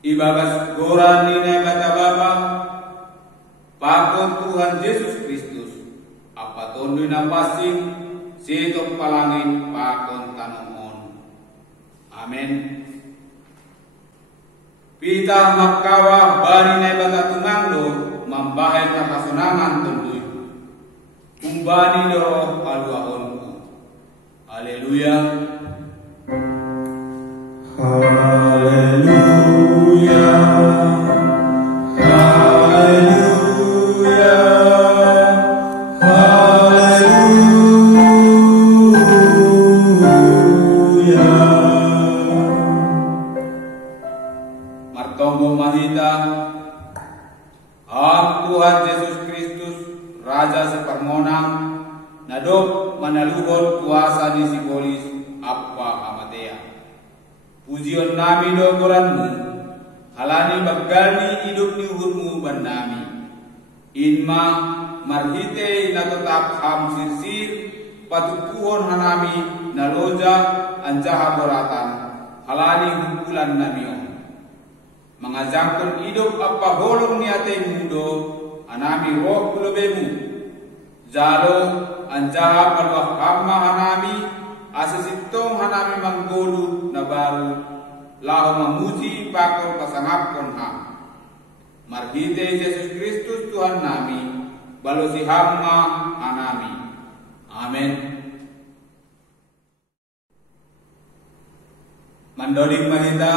Ibagas gorani na bata baba, pakon Tuhan Yesus Kristus, apa tondo na pasing, sitok palangin pakon tanomon. Amen. Pita makawa bari na bata tumangdo, mambahay na kasunangan tunduy. Kumbani doro paluahonku. Haleluya. Haleluya, haleluya, haleluya. Martonggo mahita, Tuhan Yesus Kristus, Raja sepermonang, nadop manaluhon kuasa di simbolis apa amatea. Pujian nami dogoranmu, halani bagani hidup di uhurmu bandami. Inma marhite na tetap ham sirsir, patupuhon hanami naloja anjaha boratan, halani humpulan namion. Mengajangkan hidup apa holong niate mudo, anami roh kulobemu. Jalo anjaha palwah hamma hanami, asasitong hanami manggolu na baru lahu mamuji pakor pasangapkon ham. Marhite Yesus Kristus Tuhan nami, balosi hamma hanami. Amen. Mandoling mahita,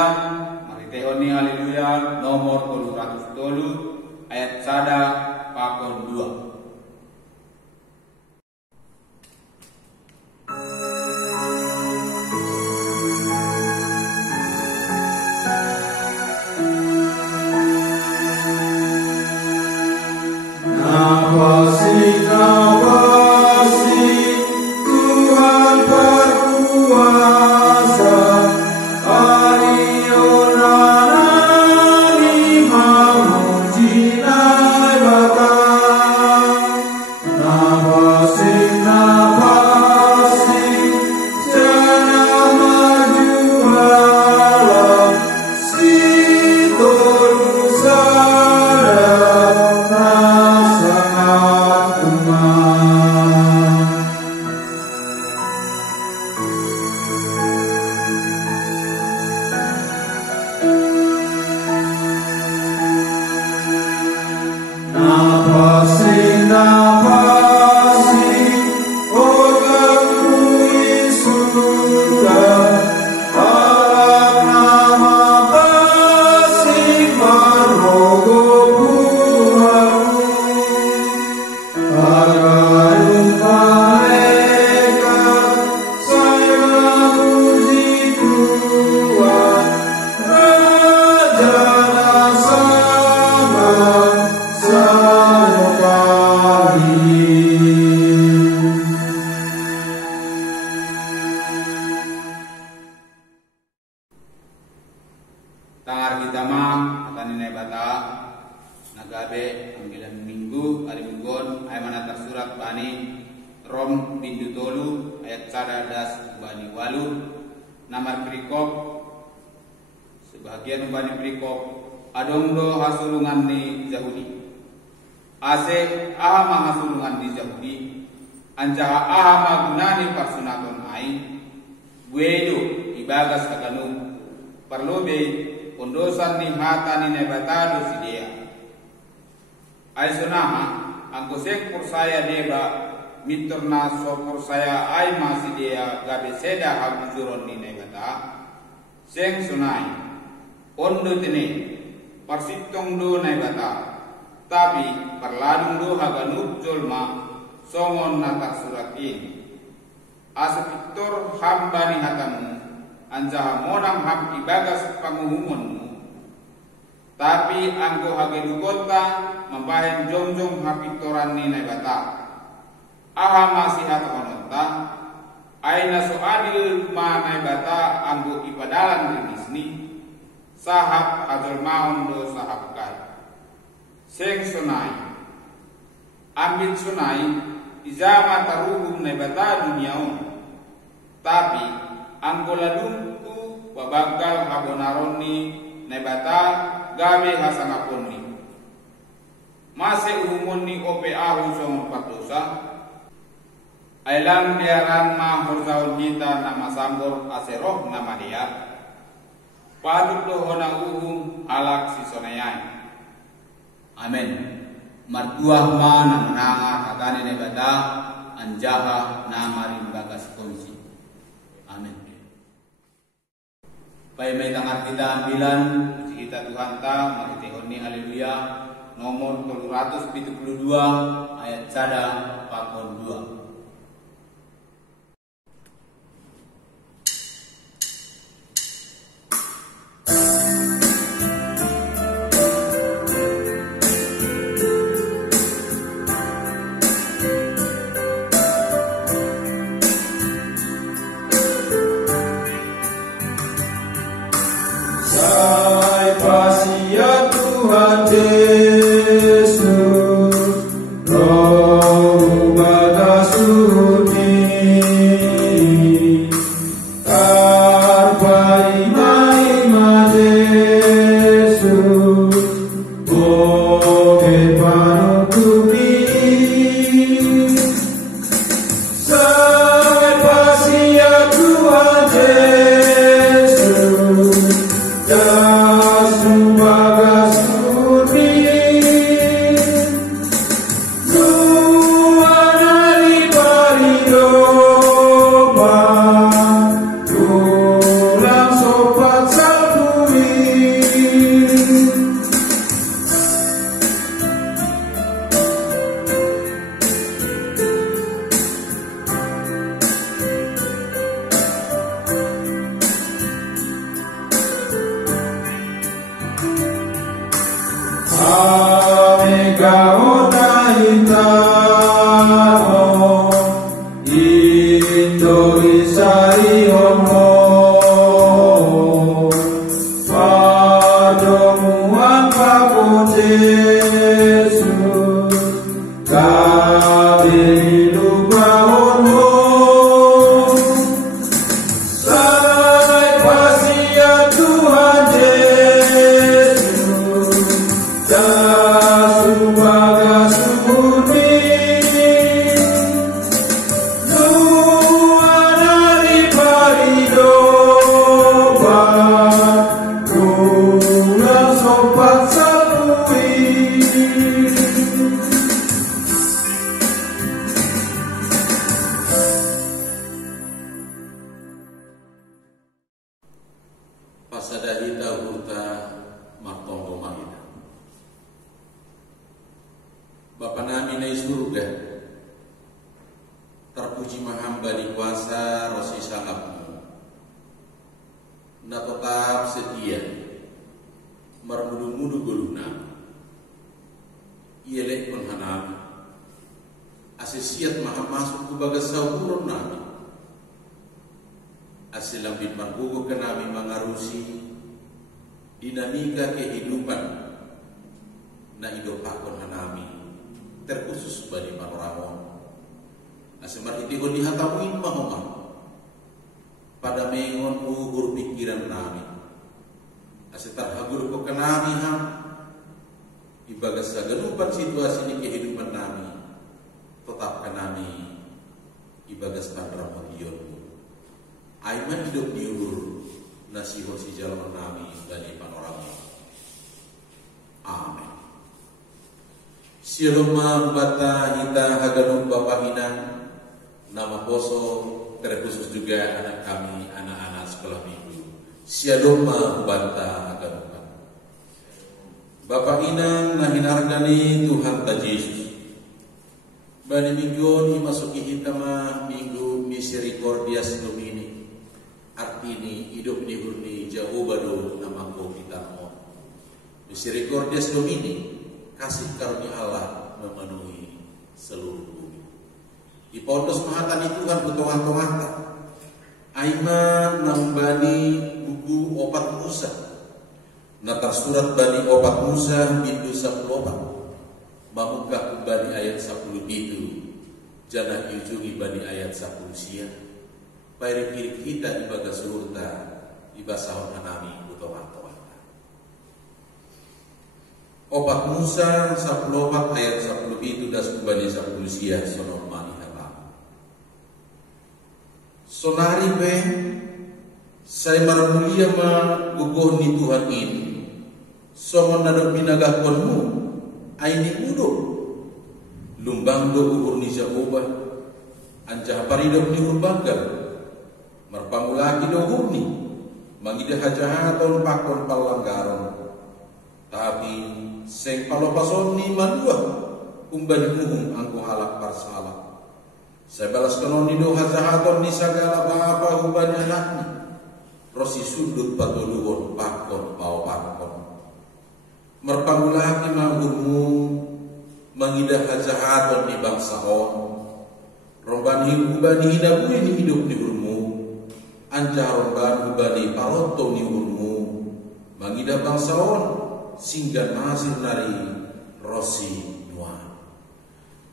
maritehoni haleluya nomor 203 ayat sada pakon 2. Tangar kita mah akan ini bata nagabe ambilan minggu hari minggon ay manatar surat bani Rom pindu tolu ayat sadadas bani walu namar perikop sebagian bani perikop adongdo hasulungan di Yahudi ase ahama hasulungan di Yahudi anjaha ahama gunani parsunaton ai guedo ibagas kaganu parlobe pondosan ni hata ni nebatado si dia. Ay sunaha, ang kusek pursaya deba, miturna so pursaya ay si dia gabe seda habujuron ni nebata. Seng sunay, ondo tine, parsitong do nebata. Tapi parladung do haganub jolma, songon natak surat ini. Asa pitor hamba ni hatamu, anjaha monang ham ibagas panguhumonmu. Tapi angko hagedukota membahen jongjong hapitoran ni nebata. Aha masih hatawanonta, aina so adil ma nebata angko ipadalan rimisni, sahab hadol mahon do sahab kai. Seng sunai, ambil sunai, izama taruhum nebata duniaun. Tapi angko ladungku babagal habonaroni naibata gabe hasangapon ni. Masih umum ni OPA husong patusa. Ailang diaran mahursaun kita nama sambor aseroh nama dia. Paduk lo hona uhum alak si sonayai. Amin. Martuah mana menanga katane nebata anjaha nama rimbagas konsi. Amin. Pai may tangat kita ambilan puji kita Tuhan ta makitihon ni haleluya nomor 372 ayat sada pakon 2. Bapa nami na surga, terpuji mahamba di kuasa rosi sangapmu, na tetap setia, mermudu-mudu guluna, ielek penhanami, asisiat maha masuk ke bagas sauburun nami, asilambit margugo ke nami mengarusi, dinamika kehidupan, na idopakon hanami, terkhusus bagi panoramon asemar itikon dihatamuin mahoma pada mengon ugur pikiran nami asetar hagur ko kenami ham ibagas sagalupan situasi di kehidupan nami tetap kenami ibagas panoramon iyon aiman hidup diugur nasihon si jalan nami bagi panoramon. Amin. Shalom bata hita haganung bapak hina nama poso terkhusus juga anak kami anak-anak sekolah minggu. Shalom bata haganung bapak hina nahin hargani Tuhan ta Yesus. Bani minggu ni masuki hitama minggu misericordias Domini. Artini hidup ni hurni jauh baru nama ko kita mo. Misericordias Domini. Kasih karunia Allah memenuhi seluruh bumi. Di pondos mahatani Tuhan betongah-tongah Aiman nambani buku opat Musa. Natar surat bani opat Musa bindu 10 Mamukah kembali ayat 10 itu Jana ujungi bani ayat 10 sia Pairi kiri kita ibaga surta Ibasahon hanami betongah-tongah Obat Musa 14 ayat 10 itu das kubani 10 sia sono mani hata. Sonari be saya marmulia ma gugoh ni Tuhan ini. Songon nadar binagakonmu aini udo. Lumbang do ukur ni Jakoba anja paridok ni urbaga. Marpamulaki do urni mangida hajahaton pakon palanggaron. Tapi seng palopason ni madua umbani muhum angko halak parsala. Saya balas kanoni do hajahaton ni sagala bapa umbani anakni. Rosi sudut patuluhon pakon pao pakon. Merpamulaki mahummu mangidah hajahaton ni bangsa on. Rombani ubani hinabui ni hidup ni urmu. Anja rombani ubani paroto ni urmu. Mangidah bangsa on. Singgan masih nari rosi nuan.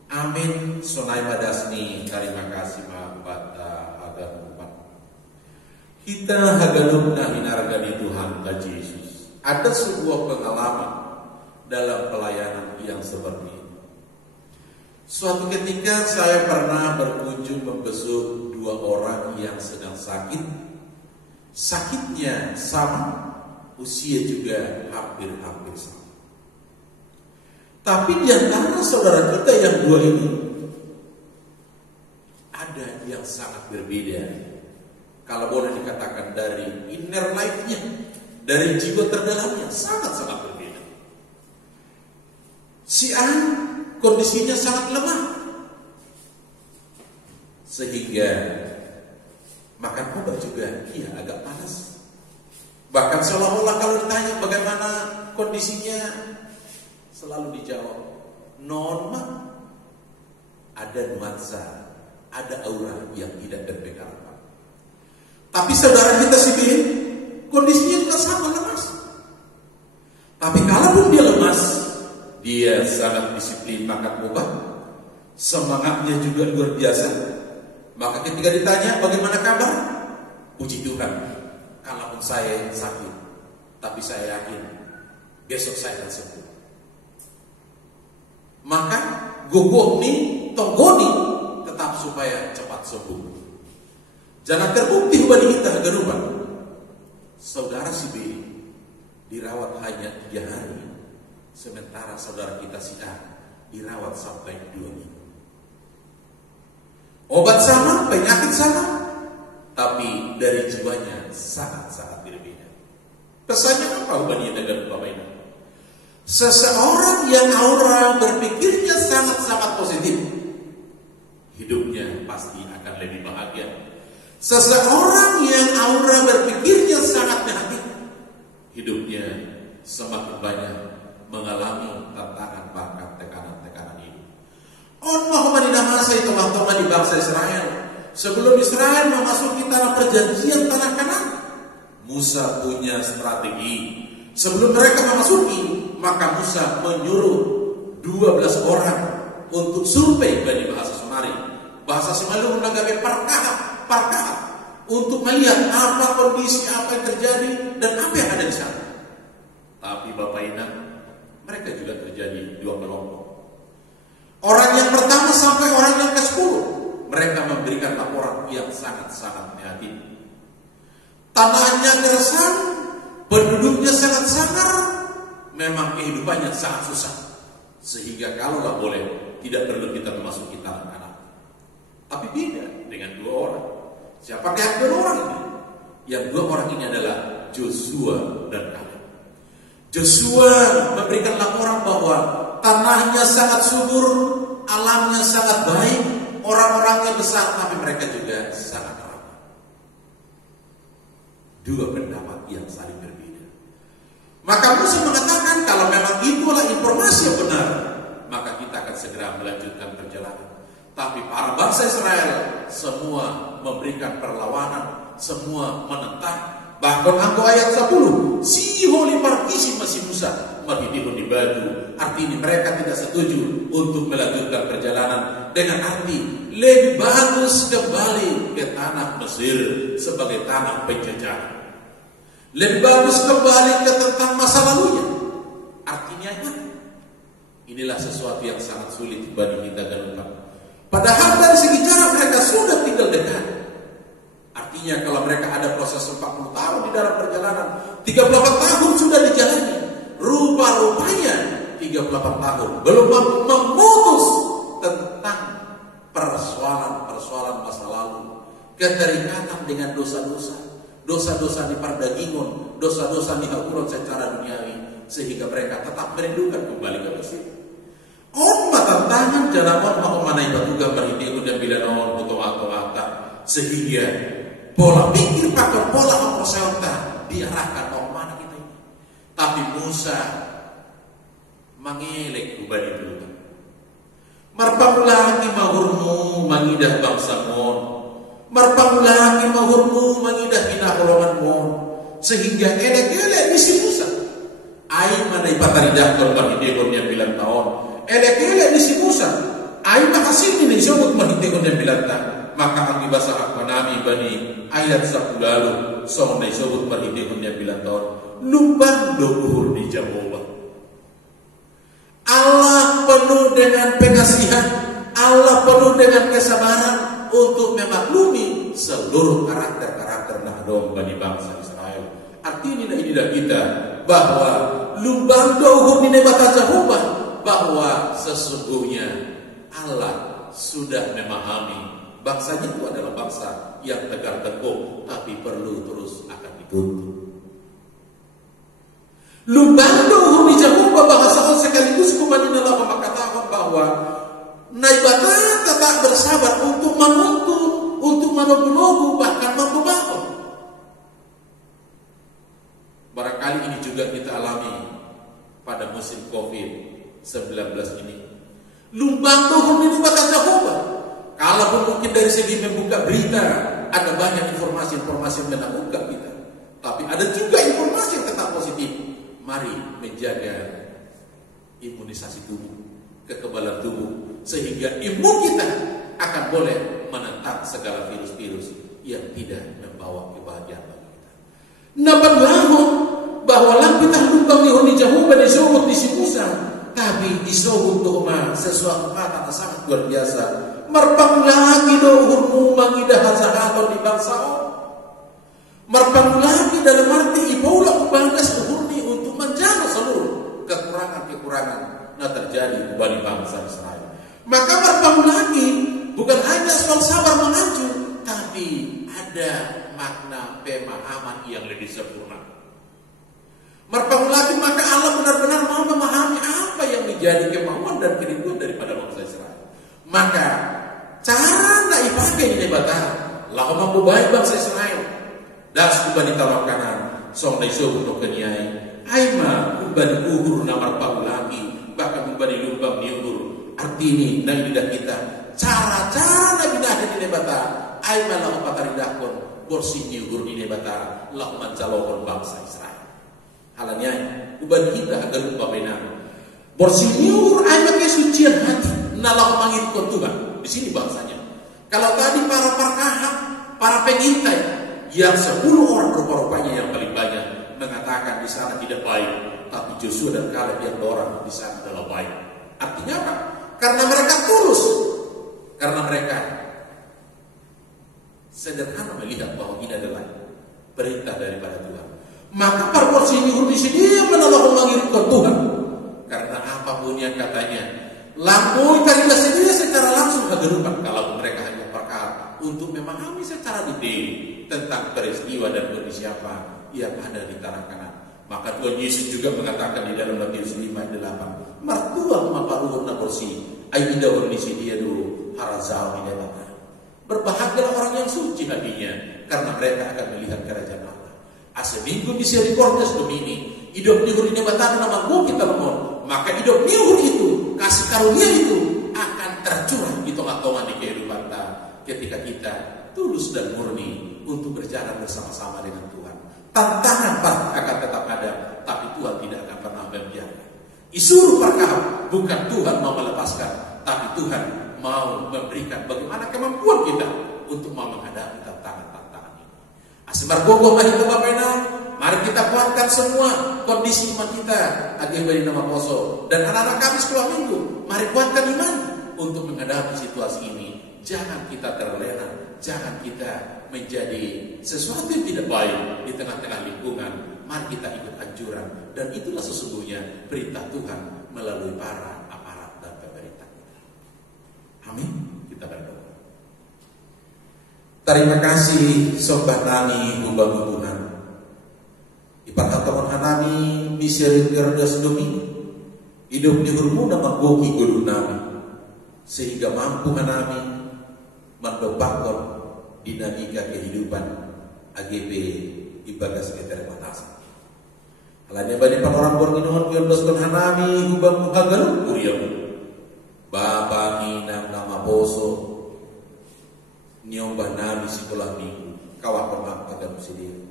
Amin. Sonai madasni. Terima kasih bata agak umat. Kita hagaluk na hinargani Tuhan Tuhan Yesus. Ada sebuah pengalaman dalam pelayanan yang seperti ini. Suatu ketika saya pernah berkunjung membesuk 2 orang yang sedang sakit. Sakitnya sama. Usia juga hampir-hampir sama. Tapi di antara saudara kita yang 2 ini ada yang sangat berbeda. Kalau boleh dikatakan dari inner life-nya, dari jiwa terdalamnya sangat-sangat berbeda. Si A kondisinya sangat lemah, sehingga makan obat juga dia agak panas. Bahkan seolah-olah kalau ditanya bagaimana kondisinya, selalu dijawab normal. Ada nuansa, ada aura yang tidak berbeda. Tapi saudara kita si B, kondisinya juga sama lemas. Tapi kalaupun dia lemas, dia sangat disiplin makan obat. Semangatnya juga luar biasa. Maka ketika ditanya bagaimana kabar, puji Tuhan. Kalaupun saya sakit, tapi saya yakin besok saya akan sembuh. Maka gogoh ni tonggoni tetap supaya cepat sembuh. Jangan terbukti bagi kita gerupan. Saudara si B dirawat hanya 3 hari, sementara saudara kita si A dirawat sampai 2 minggu. Obat sama, penyakit sama, tapi dari jiwanya sangat-sangat berbeda. Pesannya apa hubungannya dengan Bapak Ibu? Seseorang yang aura berpikirnya sangat-sangat positif, hidupnya pasti akan lebih bahagia. Seseorang yang aura berpikirnya sangat negatif, hidupnya semakin banyak mengalami tantangan bahkan tekanan-tekanan hidup. Allah masa itu teman-teman di bangsa Israel. Sebelum Israel memasuki tanah perjanjian, tanah Kanaan, Musa punya strategi. Sebelum mereka memasuki, maka Musa menyuruh 12 orang untuk survei dari bahasa Somali. Bahasa Somali menanggapi parkahat untuk melihat apa kondisi, apa yang terjadi dan apa yang ada di sana. Tapi Bapak Ibu, mereka juga terjadi 2 kelompok. Orang yang pertama sampai orang yang ke-10, mereka memberikan laporan yang sangat-sangat negatif. Tanahnya gersang, penduduknya sangat sangar, memang kehidupannya sangat susah. Sehingga kalaulah boleh, tidak perlu kita memasuki tanah Kanaan. Tapi beda dengan 2 orang. Siapa yang 2 orang ini? Yang 2 orang ini adalah Joshua dan Kaleb. Joshua memberikan laporan bahwa tanahnya sangat subur, alamnya sangat baik, orang-orangnya besar, tapi mereka juga sangat ramah. 2 pendapat yang saling berbeda. Maka Musa mengatakan kalau memang itulah informasi yang benar, maka kita akan segera melanjutkan perjalanan. Tapi para bangsa Israel semua memberikan perlawanan, semua menentang. Bahkan angka ayat 10, si holi partisi masih Musa mahidihun di batu. Artinya mereka tidak setuju untuk melanjutkan perjalanan, dengan arti lebih bagus kembali ke tanah Mesir sebagai tanah penjajahan. Lebih bagus kembali ke tentang masa lalunya. Artinya Inilah sesuatu yang sangat sulit bagi kita galukan. Padahal dari segi jarak mereka sudah tinggal dekat. Artinya kalau mereka ada proses 40 tahun di dalam perjalanan, 38 tahun sudah dijalani. Rupa-rupanya 38 tahun belum mampu memutus tentang persoalan masa lalu, keterikatan dengan dosa-dosa di perdagingan, dosa-dosa di hakuran secara duniawi, sehingga mereka tetap merindukan kembali ke Mesir. Tantangan jalanan mau mana ibu gambar ini udah bila nol foto-foto sehingga pola pikir pakai pola memperseonta diarahkan mau mana kita ini. Tapi Musa mengelek ubadi dulu. Marpamulaki mahurmu mangidah bangsa mon. Marpamulaki mahurmu mangidah hinaholongan mon. Sehingga elek-elek di Musa. Ai mana ipataridah kalau hidegonnya bilang tahun. Elek-elek di Musa. Ai makasih ini disebut hidegonnya bilang tahun. Maka ang ibasa akmanami bani ayat 10 lalu song na disebut hidegonnya bilang tahun. Lumbang dohur di Jawa. Allah penuh dengan pengasihan, Allah penuh dengan kesabaran untuk memaklumi seluruh karakter-karakter Nahdom Bani bangsa Israel. Artinya inilah kita bahwa lumbang dohur di nebata Jehovah, bahwa sesungguhnya Allah sudah memahami bangsanya itu adalah bangsa yang tegar teguh, tapi perlu terus akan dituntut. Lumbang dohur di Jehovah bahasa sekaligus kumanin Allah mengatakan bahwa naibata tetap bersabar untuk menuntut, untuk menunggu, bahkan membangun. Barangkali ini juga kita alami pada musim COVID-19 ini. Lumbang dohur ini bahasa Jehovah. Kalaupun mungkin dari segi membuka berita ada banyak informasi-informasi yang menakutkan kita, tapi ada juga informasi yang tetap positif. Mari menjaga imunisasi tubuh, kekebalan tubuh, sehingga imun kita akan boleh menentang segala virus-virus yang tidak membawa kebahagiaan bagi kita. Naban lahum bahwa lang kita lumbang ni Jehovah disebut di Musa, tapi disebut doma sesuatu kata sangat luar biasa. Merpang lagi dohurmu mangidah hasahaton di bangsa. Merpang lagi dalam arti ibulah kebagas uhurni untuk menjaga seluruh kekurangan-kekurangan yang terjadi kembali bangsa Israel. Maka merpang lagi bukan hanya soal sabar mengacu, tapi ada makna pemahaman yang lebih sempurna. Merpang lagi maka Allah benar-benar mau memahami apa yang menjadi kemauan dan kerinduan daripada bangsa Israel. Maka cara nak dipakai ini batal. Lah mampu baik bangsa Israel. Das kubani tawak kanan, song daiso untuk kenyai. Aima kubani uhur namar pau lagi, bahkan kubani lumbang diuhur. Arti ini lidah kita. Cara-cara bidah di nebata. Aima lah patardakon borsi diuhur di nebata. Lah mencalokon bangsa Israel. Halanya kubani kita agar lupa benar. Borsi diuhur aima kesucian hati. Nalah mangirkon Tuhan. Di sini bangsanya. Kalau tadi para perkahap, para pengintai yang 10 orang rupa-rupanya yang paling banyak mengatakan di sana tidak baik, tapi Joshua dan Kaleb yang orang di sana adalah baik. Artinya apa? Karena mereka tulus, karena mereka sederhana melihat bahwa ini adalah perintah daripada Tuhan. Maka parporsi ini di sini yang menolong mengirimkan Tuhan, karena apapun yang katanya, lampui tadilah sendiri secara langsung kegerupan kalau mereka hanya perkara untuk memahami secara detail tentang peristiwa dan kondisi apa yang ada di tanah Kanan. Maka Tuhan Yesus juga mengatakan di dalam Matius 5 ayat 8, "Martua maparuhun na kursi, aida kondisi dia dulu harazau di dalam." Berbahagialah orang yang suci hatinya, karena mereka akan melihat kerajaan Allah. Aseminggu misericordias Domini, hidup niur ini batang nama kita lemon, maka hidup niur itu, kasih karunia itu akan tercurah di tengah-tengah di kehidupan kita ketika kita tulus dan murni untuk berjalan bersama-sama dengan Tuhan. Tantangan akan tetap ada, tapi Tuhan tidak akan pernah membiarkan. Isu perkara bukan Tuhan mau melepaskan, tapi Tuhan mau memberikan bagaimana kemampuan kita untuk mau menghadapi tantangan-tantangan ini. Asemar gogo mari ke bapena, mari kita kuatkan semua kondisi iman kita agar beri nama poso. Dan anak-anak kami sekolah minggu, mari kuatkan iman untuk menghadapi situasi ini. Jangan kita terlena, jangan kita menjadi sesuatu yang tidak baik di tengah-tengah lingkungan. Mari kita ikut anjuran, dan itulah sesungguhnya perintah Tuhan melalui para aparat dan pemerintah kita. Amin. Kita berdoa. Terima kasih sobat nami hubang Tuhan. Ibarat teman nami miseri kerdas demi hidup di hurmu nama boki guru nami, sehingga mampu nami mendobakkan dinamika kehidupan AGP ibagas keterbatasan. Alanya banyak orang berginungan kuyondoskan hanami hubang muhagalun kuriam. Bapa inang nama boso nyombah nami sekolah minggu kawah pemang agar sendiri.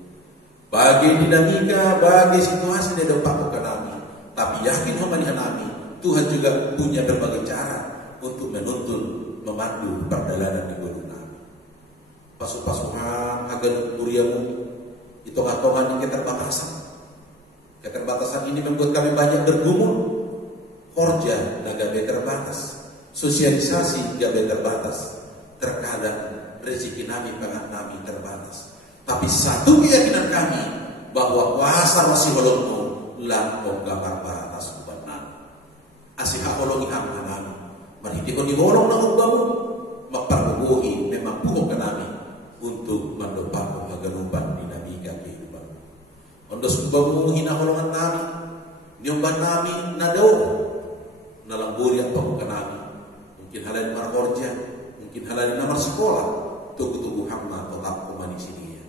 Bagi dinamika, bagi situasi dia dapat bukan nami. Tapi yakin hamani hanami, Tuhan juga punya berbagai cara untuk menuntun, memandu perjalanan di gunung nami. Pasukan agar kuriamu itu ngatongan yang keterbatasan. Keterbatasan ini membuat kami banyak bergumul. Korja gabe terbatas, sosialisasi gabe terbatas. Terkadang rezeki nami pangan nami terbatas. Tapi satu keyakinan kami bahwa kuasa masih holongmu lampau gambar batas ubat nami. Asih holongi hamna nami. Marhitiko di holong nang ubamu maparbuhi memang buko ke nami untuk mendopaku magaluban dinamika kehidupan. Ondos ubamu hina holongan nami, nyomban nami nadau nalamburi apa bukan nami. Mungkin halal mar korja, mungkin halal namar sekolah, tugu-tugu hamna tetap kumanisi dia.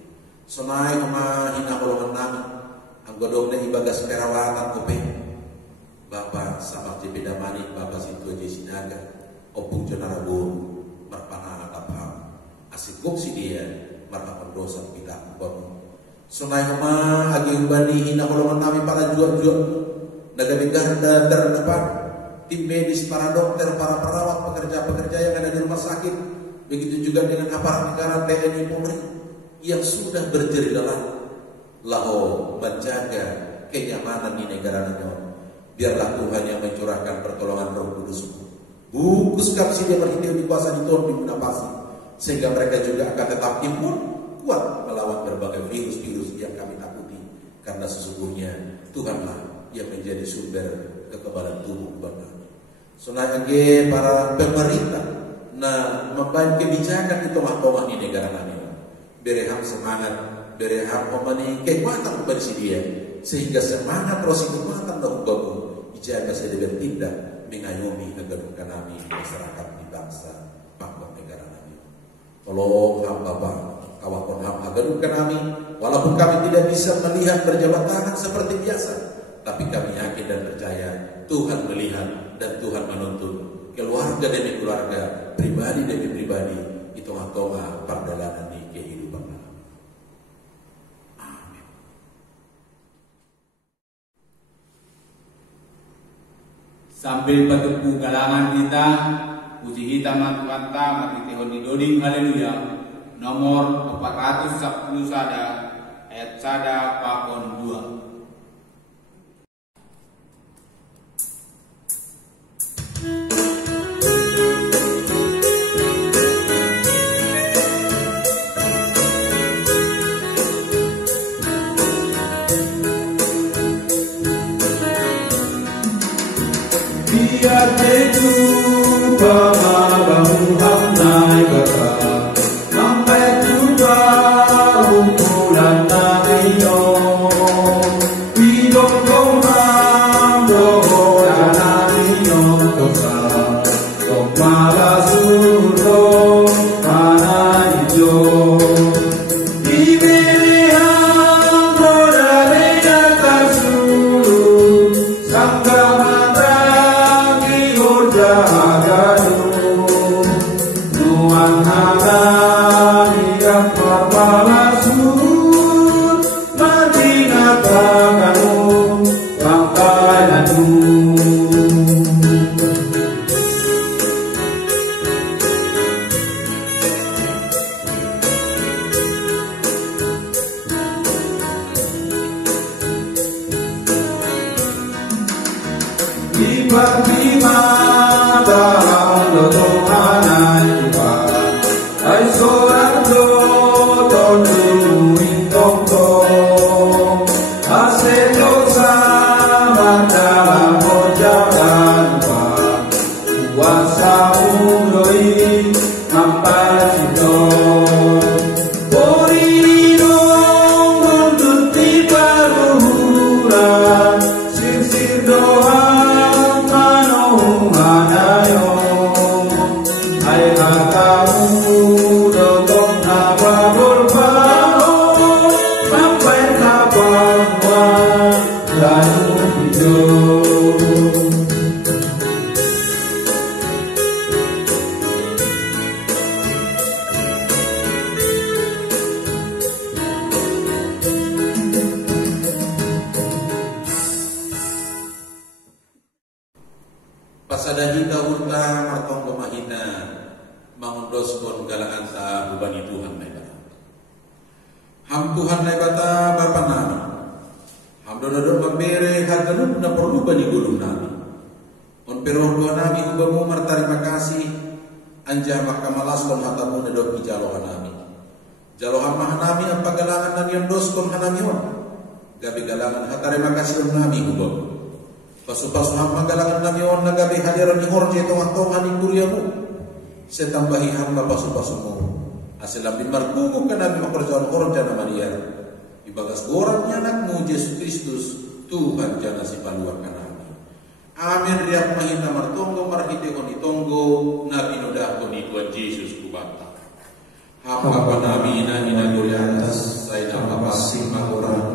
Sonai kama hina holongan nami, anggodong na ibagas perawatan kope. Bapak sama jebeda mani, bapak situ aja sinaga, opung jonarabun, marpana atapam, asik si dia, marpapan dosa kita bangun. Sonai kama agi ubani hina holongan nami para jual-jual, nagabi garda terdepan, tim medis, para dokter, para perawat, pekerja-pekerja yang ada di rumah sakit, begitu juga dengan aparat negara TNI Polri yang sudah berjeri lelah, laho menjaga kenyamanan di negara-negara. Biarlah Tuhan yang mencurahkan pertolongan Roh Kudus. Bungkuskan si dia berhidup di kuasa di Tuhan di munafasi, sehingga mereka juga akan tetap imun, kuat melawan berbagai virus-virus yang kami takuti. Karena sesungguhnya Tuhanlah yang menjadi sumber kekebalan tubuh benar. Sonage para pemerintah, nah membantu kebijakan di tengah-tengah di negara kami. Bereham semangat, bereham memani kekuatan berisi dia, sehingga semangat proses kekuatan dan bangun dijaga saya bertindak mengayomi kegerukan kami masyarakat di bangsa bangsa negara kami. Tolong hamba kawan hamba gerukan kami, walaupun kami tidak bisa melihat berjabat tangan seperti biasa, tapi kami yakin dan percaya Tuhan melihat dan Tuhan menuntun keluarga demi keluarga, pribadi demi pribadi, di tengah-tengah perjalanan di kehidupan kami. Amin. Sambil bertepuk galangan kita, puji kita mantap mari tehon di doding haleluya nomor 410 sada ayat sada pakon 2. Biar itu pengabang hamnai baka sampai juga ukuran nabiyo hidup komam doa nabiyo toka tokmala surdo tanah hijau diberikan modalnya tersuluh sangka agadu Pasada hita urta martong pemahina mangundos kon galaan ta bubani Tuhan na ibata. Ham Tuhan na ibata Bapa nami. Ham donodon mambere hatanun na perlu bani gulung nami. On pero Tuhan nami ubamu martarima kasih anja makamalas kon hatamu na dok ijalohan nami. Jalohan mahanami ang pagalangan na niyandos kon hanami on. Gabi galangan hatarima kasih on nami ubamu. Pasu-pasu hamba galangan nami on nagabi hadiran ni horje tong-tong ni kuryamu. Setambahi hamba pasu-pasumu. Asilambin marguguk ka nabi makerjaan horja na Maria. Ibagas gorangnya anakmu Yesus Kristus Tuhan jana si paluar ka nami. Amin riak mahina martonggo marhite kon itonggo nabi noda kon Tuhan Yesus kubata. Hamba pa nami na inaguriatas say na mapasing magurang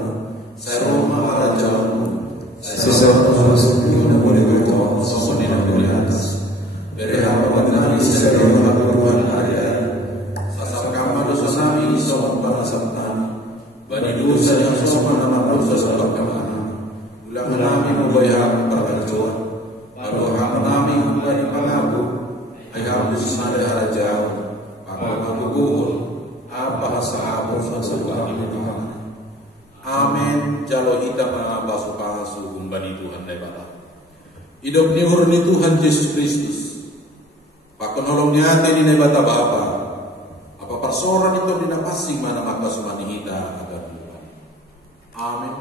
say Roma arajamu. Sesuatu yang boleh berdoa sama dengan atas. Beri hamba nami sesuatu Tuhan ada. Sasar kama dosa nami sobat para sabtani. Bani dosa yang sobat nama dosa sebab kemana. Ulang nami membayar perkerjaan. Baru hamba nami memberi pengaku. Ayam disana haraja. Apa gugur. Apa sahabat sesuatu Tuhan. Amin. Jalo kita mengabasu bani Tuhan na ibata. Hidup ni hurun ni Tuhan Yesus Kristus. Pakonolong niya ni na ibata Bapa. Apa persoalan itu dinapasing mana maka sumani hita agar Tuhan. Amin.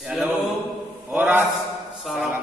Shalom, Horas, salam